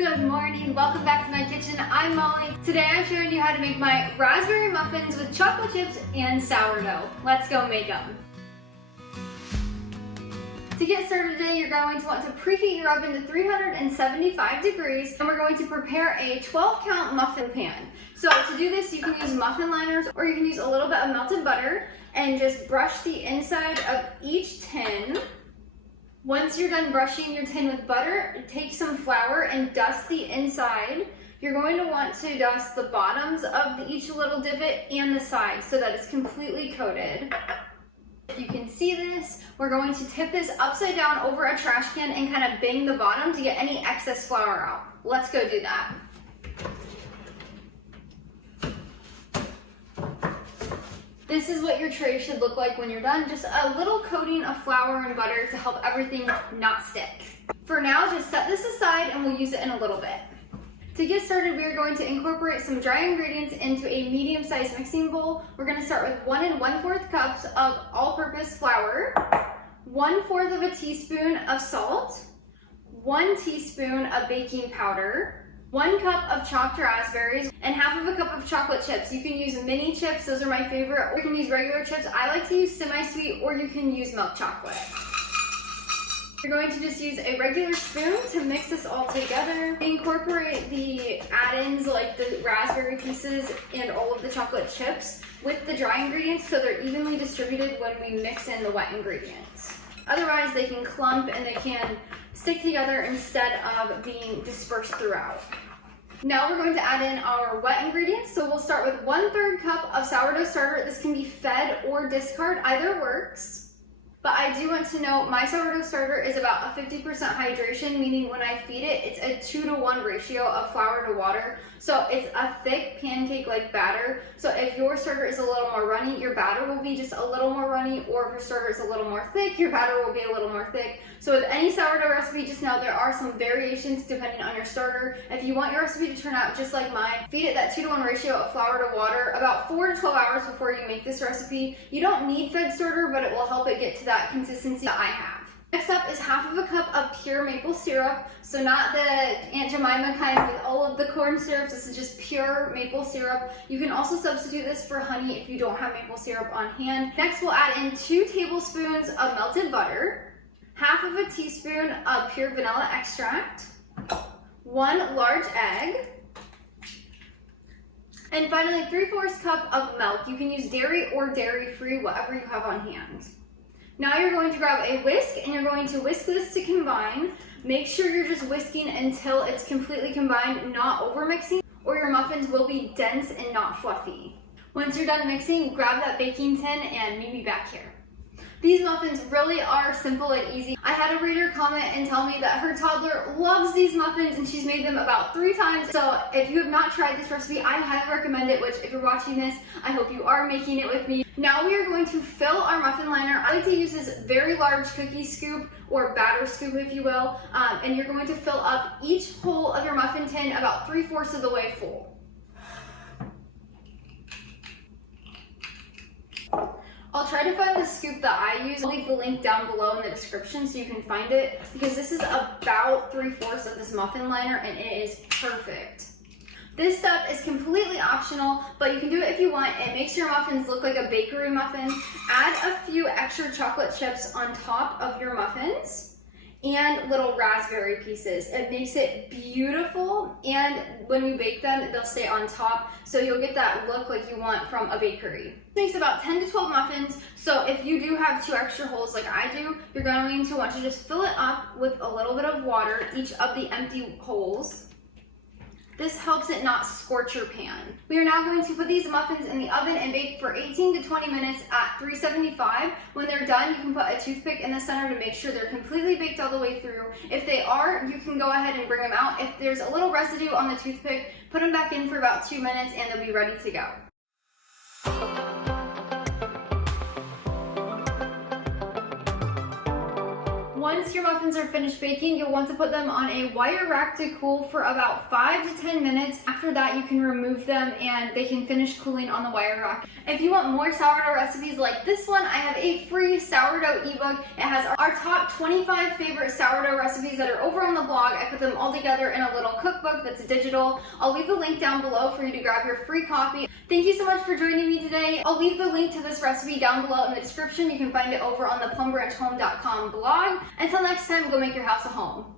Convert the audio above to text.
Good morning, welcome back to my kitchen. I'm Molly. Today I'm showing you how to make my raspberry muffins with chocolate chips and sourdough. Let's go make them. To get started today, you're going to want to preheat your oven to 375 degrees, and we're going to prepare a 12-count muffin pan. So to do this, you can use muffin liners or you can use a little bit of melted butter and just brush the inside of each tin. Once you're done brushing your tin with butter, take some flour and dust the inside. You're going to want to dust the bottoms of each little divot and the sides so that it's completely coated. If you can see this, we're going to tip this upside down over a trash can and kind of bang the bottom to get any excess flour out. Let's go do that. This is what your tray should look like when you're done. Just a little coating of flour and butter to help everything not stick. For now, just set this aside and we'll use it in a little bit. To get started, we are going to incorporate some dry ingredients into a medium-sized mixing bowl. We're going to start with 1 1/4 cups of all-purpose flour, 1/4 of a teaspoon of salt, 1 teaspoon of baking powder, 1 cup of chopped raspberries, and 1/2 cup of chocolate chips. You can use mini chips, those are my favorite, or you can use regular chips. I like to use semi-sweet, or you can use milk chocolate. You're going to just use a regular spoon to mix this all together. Incorporate the add-ins like the raspberry pieces and all of the chocolate chips with the dry ingredients so they're evenly distributed when we mix in the wet ingredients. Otherwise, they can clump and they can stick together instead of being dispersed throughout. Now we're going to add in our wet ingredients. So we'll start with 1/3 cup of sourdough starter. This can be fed or discard, either works. But I do want to note my sourdough starter is about a 50% hydration, meaning when I feed it, it's a 2-to-1 ratio of flour to water. So it's a thick pancake-like batter. So if your starter is a little more runny, your batter will be just a little more runny, or if your starter is a little more thick, your batter will be a little more thick. So with any sourdough recipe, just know there are some variations depending on your starter. If you want your recipe to turn out just like mine, feed it that 2-to-1 ratio of flour to water about 4 to 12 hours before you make this recipe. You don't need fed starter, but it will help it get to that consistency that I have. Next up is 1/2 cup of pure maple syrup. So not the Aunt Jemima kind with all of the corn syrups. This is just pure maple syrup. You can also substitute this for honey if you don't have maple syrup on hand. Next, we'll add in 2 tablespoons of melted butter, 1/2 teaspoon of pure vanilla extract, 1 large egg, and finally 3/4 cup of milk. You can use dairy or dairy-free, whatever you have on hand. Now you're going to grab a whisk and you're going to whisk this to combine. Make sure you're just whisking until it's completely combined, not over mixing, or your muffins will be dense and not fluffy. Once you're done mixing, grab that baking tin and meet me back here. These muffins really are simple and easy. I had a reader comment and tell me that her toddler loves these muffins and she's made them about 3 times. So if you have not tried this recipe, I highly recommend it, which if you're watching this, I hope you are making it with me. Now we are going to fill our muffin liner. I like to use this very large cookie scoop or batter scoop, if you will, and you're going to fill up each hole of your muffin tin about 3/4 of the way full. I'll try to find the scoop that I use. I'll leave the link down below in the description so you can find it, because this is about 3/4 of this muffin liner and it is perfect. This step is completely optional, but you can do it if you want. It makes your muffins look like a bakery muffin. Add a few extra chocolate chips on top of your muffins and little raspberry pieces. It makes it beautiful, and when you bake them, they'll stay on top, so you'll get that look like you want from a bakery. It takes about 10 to 12 muffins, so if you do have 2 extra holes like I do, you're going to want to just fill it up with a little bit of water, each of the empty holes. This helps it not scorch your pan. We are now going to put these muffins in the oven and bake for 18 to 20 minutes at 375. When they're done, you can put a toothpick in the center to make sure they're completely baked all the way through. If they are, you can go ahead and bring them out. If there's a little residue on the toothpick, put them back in for about 2 minutes and they'll be ready to go. Once your muffins are finished baking, you'll want to put them on a wire rack to cool for about 5 to 10 minutes. After that, you can remove them and they can finish cooling on the wire rack. If you want more sourdough recipes like this one, I have a free sourdough ebook. It has our top 25 favorite sourdough recipes that are over on the blog. I put them all together in a little cookbook that's digital. I'll leave the link down below for you to grab your free copy. Thank you so much for joining me today. I'll leave the link to this recipe down below in the description. You can find it over on the plumbranchhome.com blog. Until next time, go make your house a home.